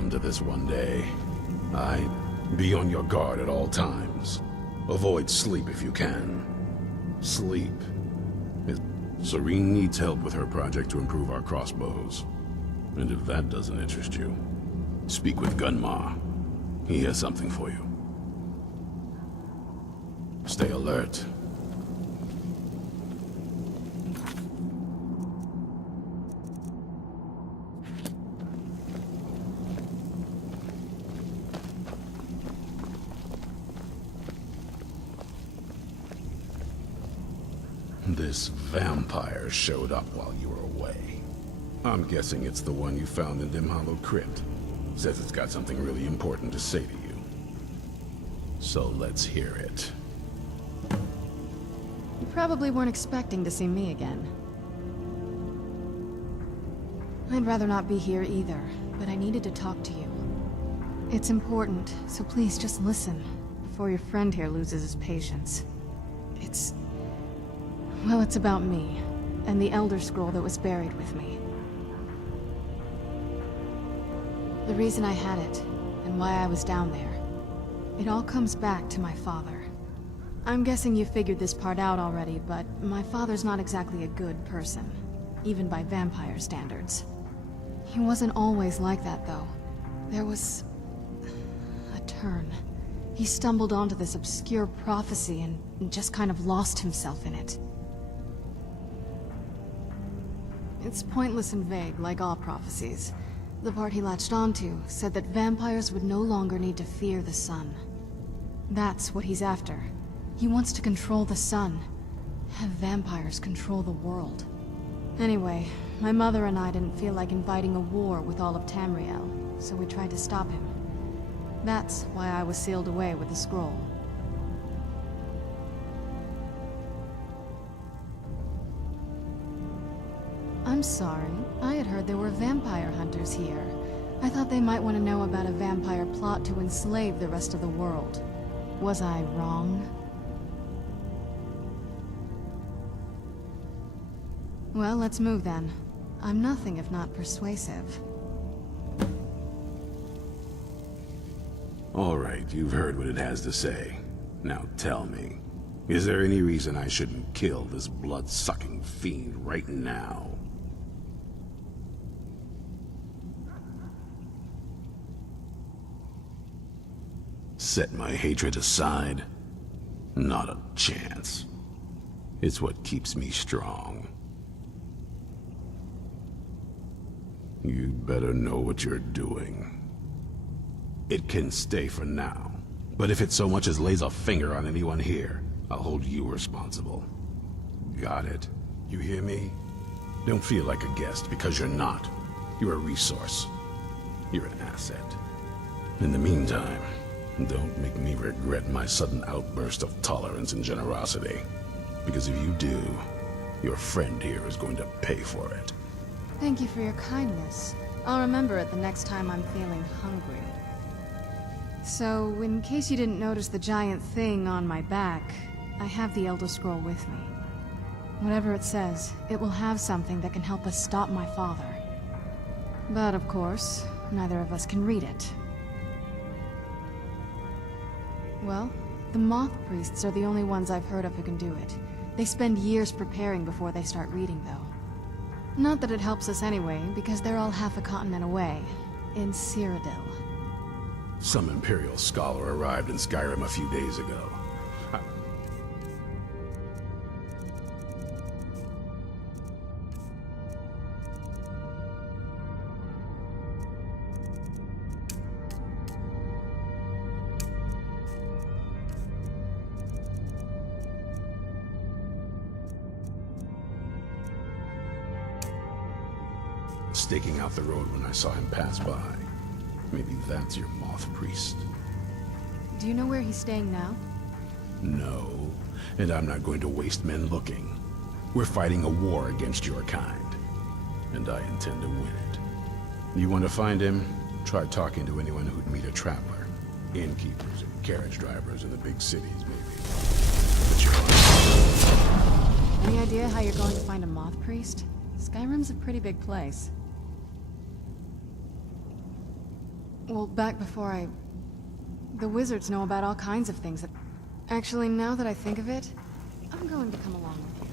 come to this one day. Be on your guard at all times. Avoid sleep if you can. Sleep. Serene needs help with her project to improve our crossbows. And if that doesn't interest you, speak with Gunmar. He has something for you. Stay alert. This vampire showed up while you were away. I'm guessing it's the one you found in Dim Hollow Crypt. Says it's got something really important to say to you. So let's hear it. You probably weren't expecting to see me again. I'd rather not be here either, but I needed to talk to you. It's important, so please just listen, before your friend here loses his patience. Well, it's about me, and the Elder Scroll that was buried with me. The reason I had it, and why I was down there. It all comes back to my father. I'm guessing you figured this part out already, but my father's not exactly a good person, even by vampire standards. He wasn't always like that, though. There was a turn. He stumbled onto this obscure prophecy and just kind of lost himself in it. It's pointless and vague, like all prophecies. The part he latched onto said that vampires would no longer need to fear the sun. That's what he's after. He wants to control the sun. Have vampires control the world. Anyway, my mother and I didn't feel like inviting a war with all of Tamriel, so we tried to stop him. That's why I was sealed away with the scroll. I'm sorry. I had heard there were vampire hunters here. I thought they might want to know about a vampire plot to enslave the rest of the world. Was I wrong? Well, let's move then. I'm nothing if not persuasive. All right, you've heard what it has to say. Now tell me, is there any reason I shouldn't kill this blood-sucking fiend right now? Set my hatred aside? Not a chance. It's what keeps me strong. You better know what you're doing. It can stay for now, but if it so much as lays a finger on anyone here, I'll hold you responsible. Got it? You hear me? Don't feel like a guest, because you're not. You're a resource. You're an asset. In the meantime, don't make me regret my sudden outburst of tolerance and generosity. Because if you do, your friend here is going to pay for it. Thank you for your kindness. I'll remember it the next time I'm feeling hungry. So, in case you didn't notice the giant thing on my back, I have the Elder Scroll with me. Whatever it says, it will have something that can help us stop my father. But of course, neither of us can read it. Well, the Moth Priests are the only ones I've heard of who can do it. They spend years preparing before they start reading, though. Not that it helps us anyway, because they're all half a continent away, in Cyrodiil. Some Imperial scholar arrived in Skyrim a few days ago. Staking out the road when I saw him pass by. Maybe that's your Moth Priest. Do you know where he's staying now? No, and I'm not going to waste men looking. We're fighting a war against your kind, and I intend to win it. You want to find him? Try talking to anyone who'd meet a traveler. Innkeepers and carriage drivers in the big cities, maybe. But you're Any idea how you're going to find a Moth Priest? Skyrim's a pretty big place. Well, back before I... The wizards know about all kinds of things that... Actually, now that I think of it, I'm going to come along with you.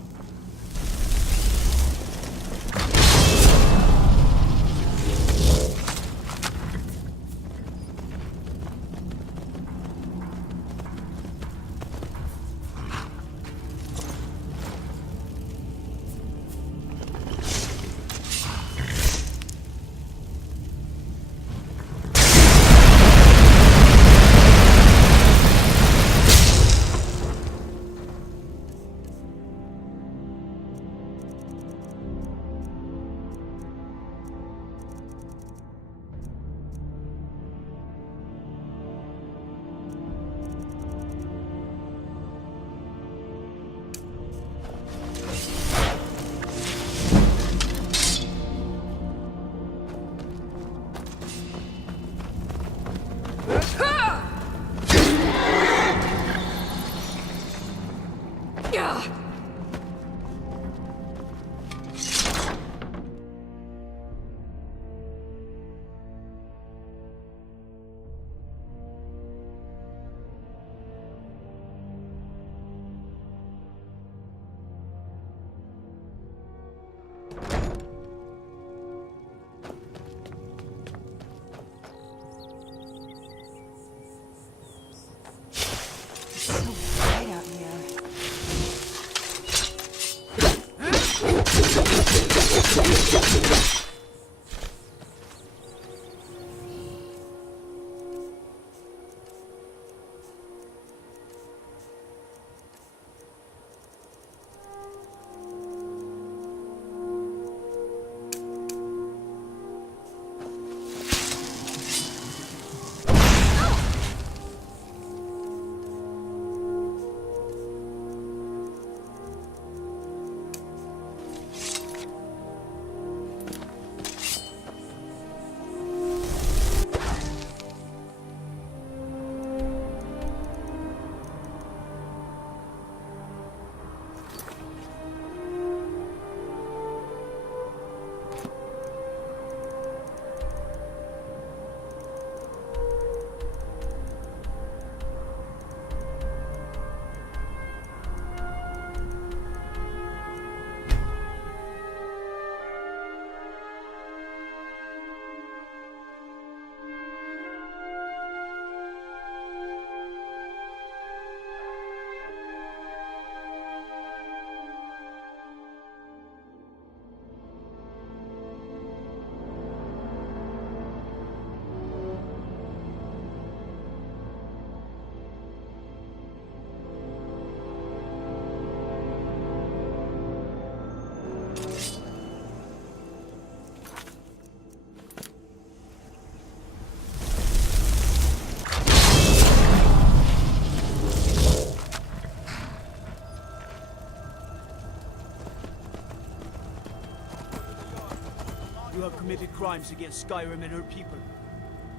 You have committed crimes against Skyrim and her people.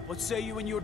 What say you in your...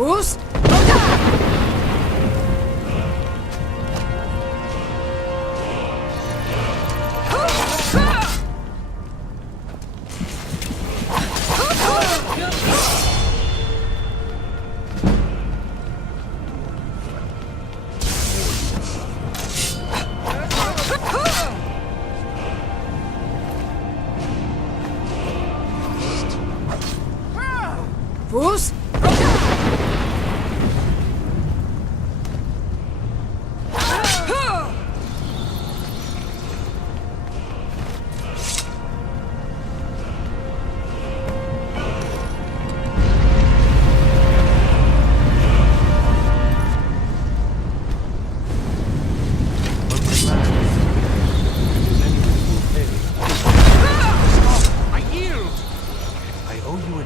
Who's? Who's?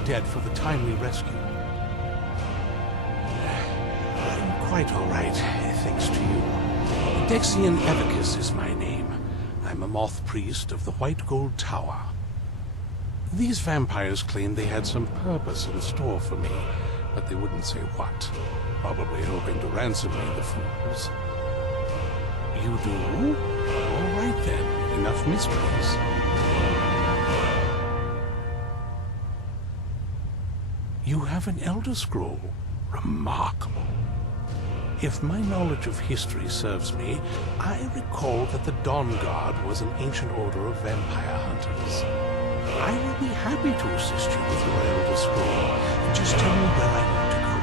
Dead for the timely rescue. I'm quite all right, thanks to you. Dexian Evicus is my name. I'm a moth priest of the White Gold Tower. These vampires claimed they had some purpose in store for me, but they wouldn't say what. Probably hoping to ransom me, the fools. You do? All right then, enough mysteries. You have an Elder Scroll. Remarkable. If my knowledge of history serves me, I recall that the DAWNGUARD was an ancient order of vampire hunters. I will be happy to assist you with your Elder Scroll. Just tell me where I need to go.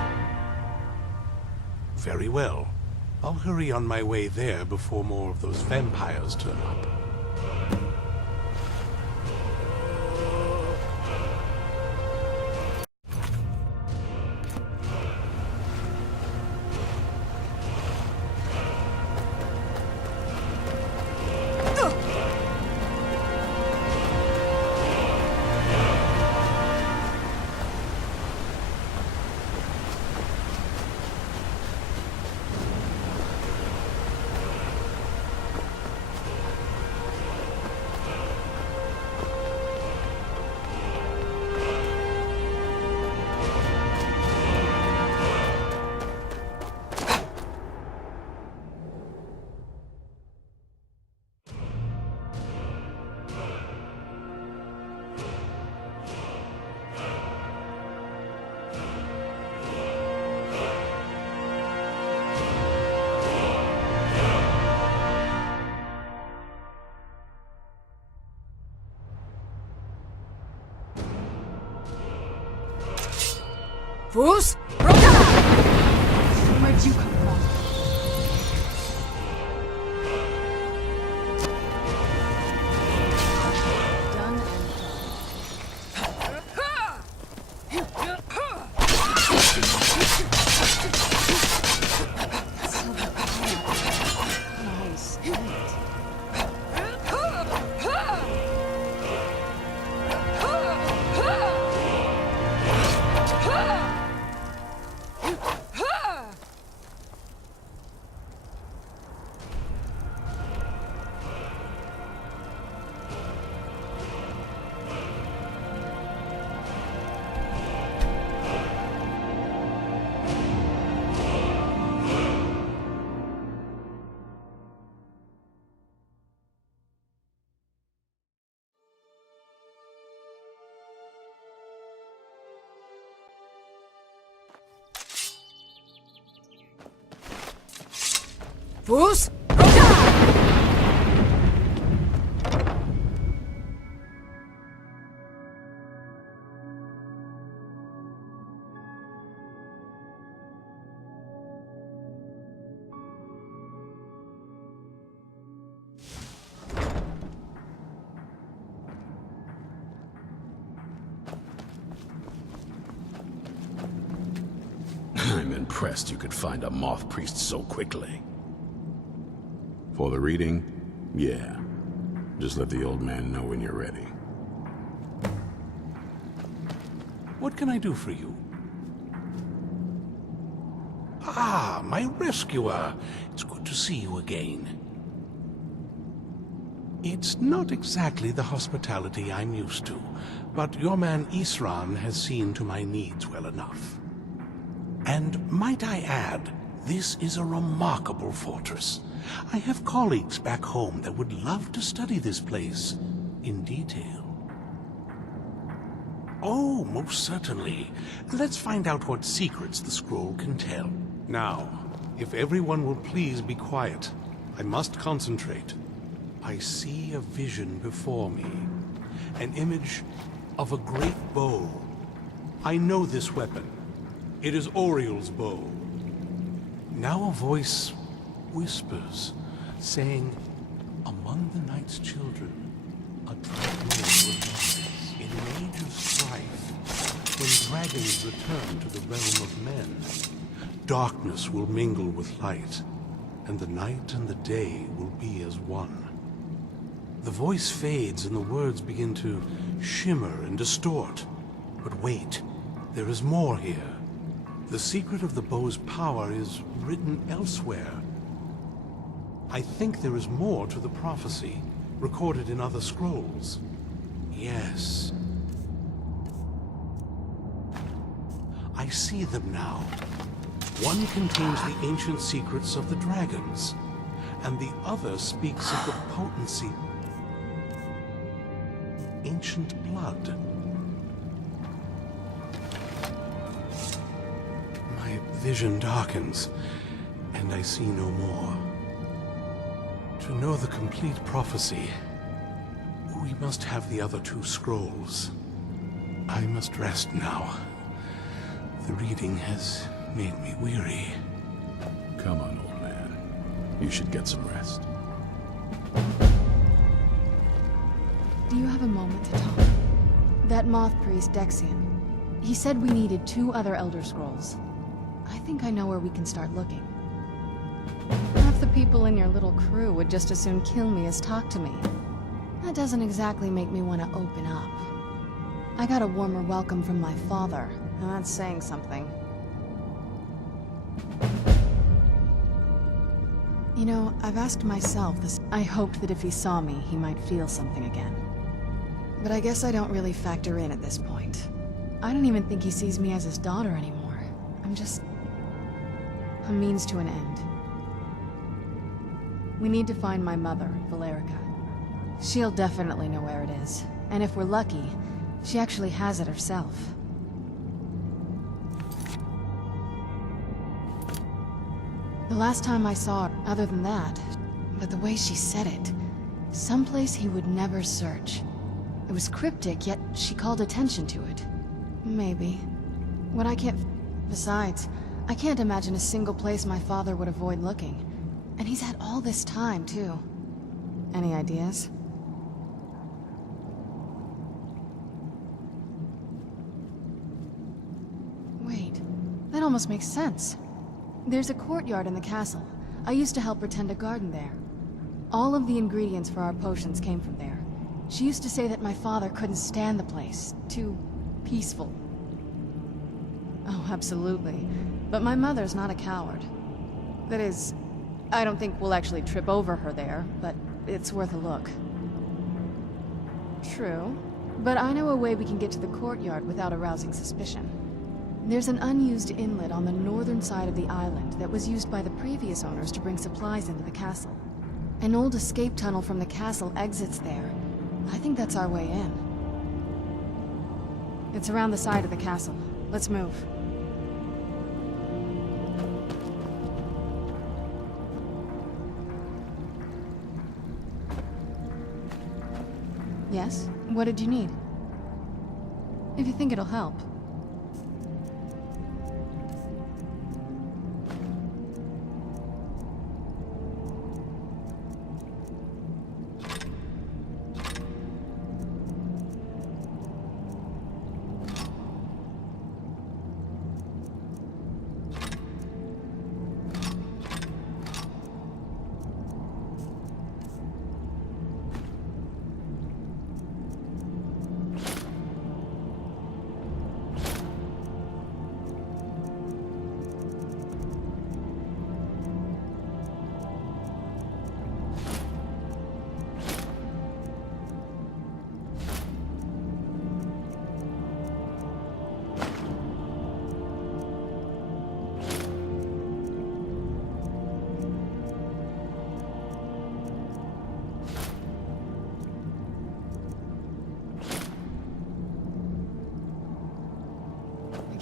Very well. I'll hurry on my way there before more of those vampires turn up. Who's? Where'd you come from? Done and Who's? I'm impressed you could find a moth priest so quickly. For the reading? Yeah. Just let the old man know when you're ready. What can I do for you? Ah, my rescuer. It's good to see you again. It's not exactly the hospitality I'm used to, but your man Isran has seen to my needs well enough. And might I add, this is a remarkable fortress. I have colleagues back home that would love to study this place in detail. Oh, most certainly. Let's find out what secrets the scroll can tell. Now, if everyone will please be quiet, I must concentrate. I see a vision before me, an image of a great bow. I know this weapon. It is Oriel's bow. Now a voice whispers, saying, among the night's children, a dragon will rise. In an age of strife, when dragons return to the realm of men, darkness will mingle with light, and the night and the day will be as one. The voice fades and the words begin to shimmer and distort. But wait, there is more here. The secret of the bow's power is written elsewhere. I think there is more to the prophecy, recorded in other scrolls. Yes. I see them now. One contains the ancient secrets of the dragons, and the other speaks of the potency. Ancient blood. My vision darkens, and I see no more. To know the complete prophecy, we must have the other two scrolls. I must rest now. The reading has made me weary. Come on, old man. You should get some rest. Do you have a moment to talk? That moth priest, Dexian, he said we needed 2 other Elder Scrolls. I think I know where we can start looking. Half the people in your little crew would just as soon kill me as talk to me. That doesn't exactly make me want to open up. I got a warmer welcome from my father, and that's saying something. You know, I've asked myself this. I hoped that if he saw me, he might feel something again. But I guess I don't really factor in at this point. I don't even think he sees me as his daughter anymore. I'm just a means to an end. We need to find my mother, Valerica. She'll definitely know where it is. And if we're lucky, she actually has it herself. The last time I saw her, other than that, but the way she said it, someplace he would never search. It was cryptic, yet she called attention to it. Maybe. What I can't... Besides, I can't imagine a single place my father would avoid looking. And he's had all this time, too. Any ideas? Wait, that almost makes sense. There's a courtyard in the castle. I used to help her tend a garden there. All of the ingredients for our potions came from there. She used to say that my father couldn't stand the place. Too peaceful. Oh, absolutely. But my mother's not a coward. That is, I don't think we'll actually trip over her there, but it's worth a look. True. But I know a way we can get to the courtyard without arousing suspicion. There's an unused inlet on the northern side of the island that was used by the previous owners to bring supplies into the castle. An old escape tunnel from the castle exits there. I think that's our way in. It's around the side of the castle. Let's move. Yes? What did you need? If you think it'll help.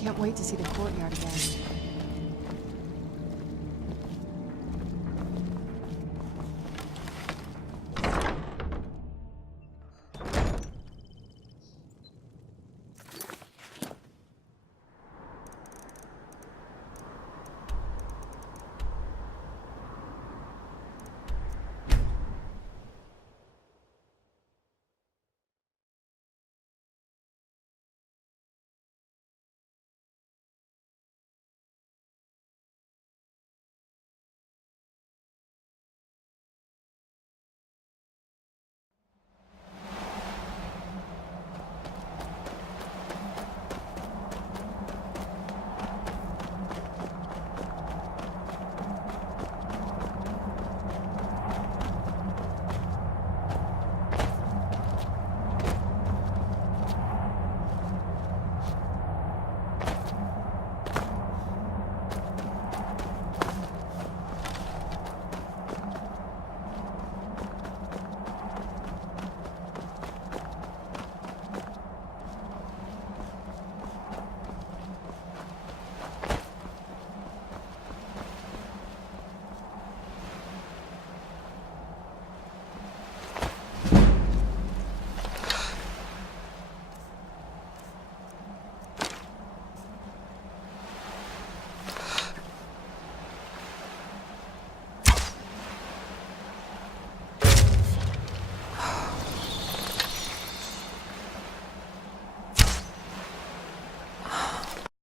can't wait to see the courtyard again.